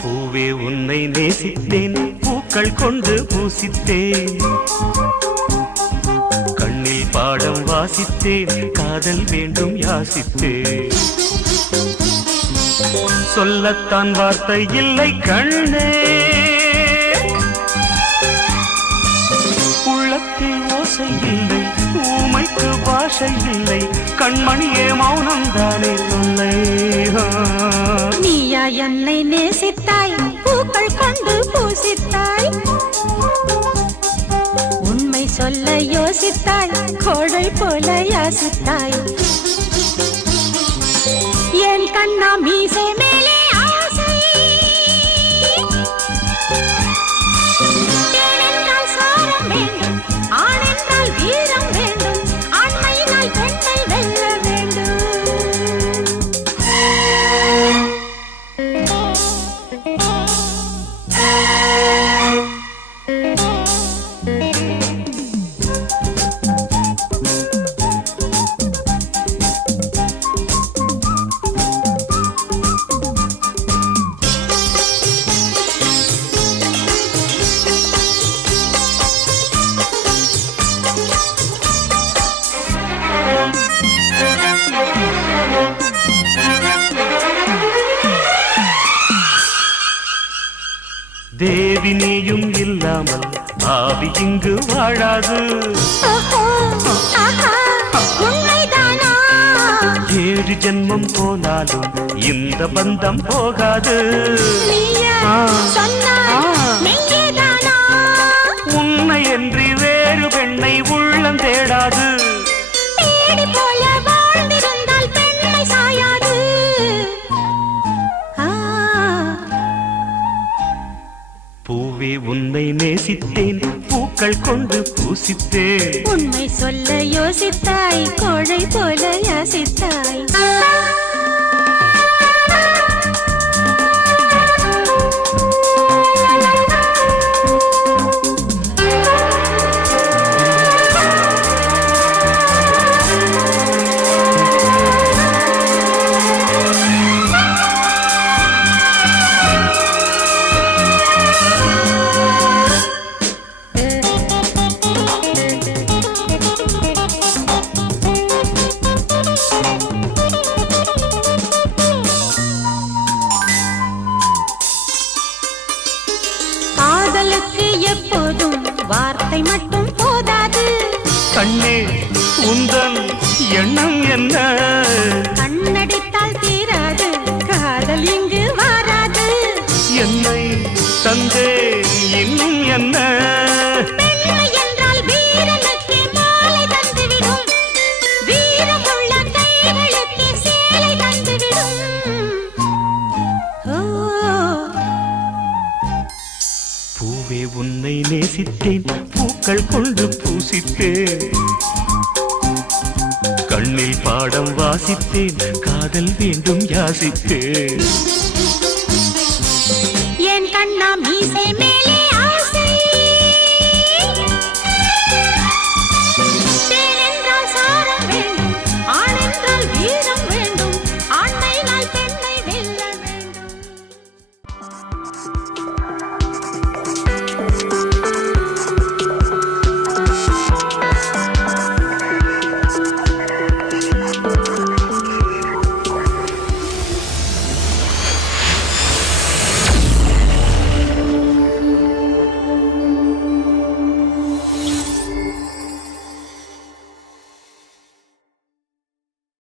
பூவே உன்னை நேசித்தேன், பூக்கள் கொண்டு பூசித்தேன், கண்ணில் பாடம் வாசித்தேன், காதல் வேண்டும் யாசித்தேன். சொல்லத்தான் வார்த்தை இல்லை கண்ணே, உள்ளத்தில் ஓசை இல்லை, ஊமைக்கு பாஷை இல்லை, கண்மணியே மௌனம் தானே சொல்லை. நீயா என்னை நேசித்தாய், பூக்கள் கொண்டு பூசித்தாய், உண்மை சொல்ல யோசித்தாய், கோழை போல யாசித்தாய். என் கண்ணா மீசை மேலே ஆசை, தேனென்றால் சாரம் வேண்டும், ஆணென்றால் வீரம் வேண்டும், ஆண்மையினால் பெண்ணை வெல்ல வேண்டும். தேவி நீயும் இல்லாமல் ஆவி இங்கு வாழாது. உண்மைதானா? 7 ஜென்மம் போனாலும் இந்த பந்தம் போகாது. உன்னை என்று வேறு பெண்ணை உள்ளம் தேடாது. பூவே உன்னை நேசித்தேன், பூக்கள் கொண்டு பூசித்தேன், உண்மை சொல்ல யோசித்தாய், கோழை போல யாசித்தாய். காதலுக்கு எப்போதும் வார்த்தை மட்டும் போதாது. கண்ணே உந்தன் எண்ணம் என்ன? கண்ணடித்தால் தீராது, காதல் இங்கு வாராது. என்னை தந்தே இன்னும் என்ன? பெண்மை என்றால் வீரனுக்கு மாலை தந்துவிடும், வீரமுள்ள கைகளுக்கு சேலை தந்துவிடும். பூவே உன்னை நேசித்தேன், பூக்கள் கொண்டு பூசித்தேன், கண்ணில் பாடம் வாசித்தேன், காதல் வேண்டும் யாசித்தேன். என் கண்ணா மீசை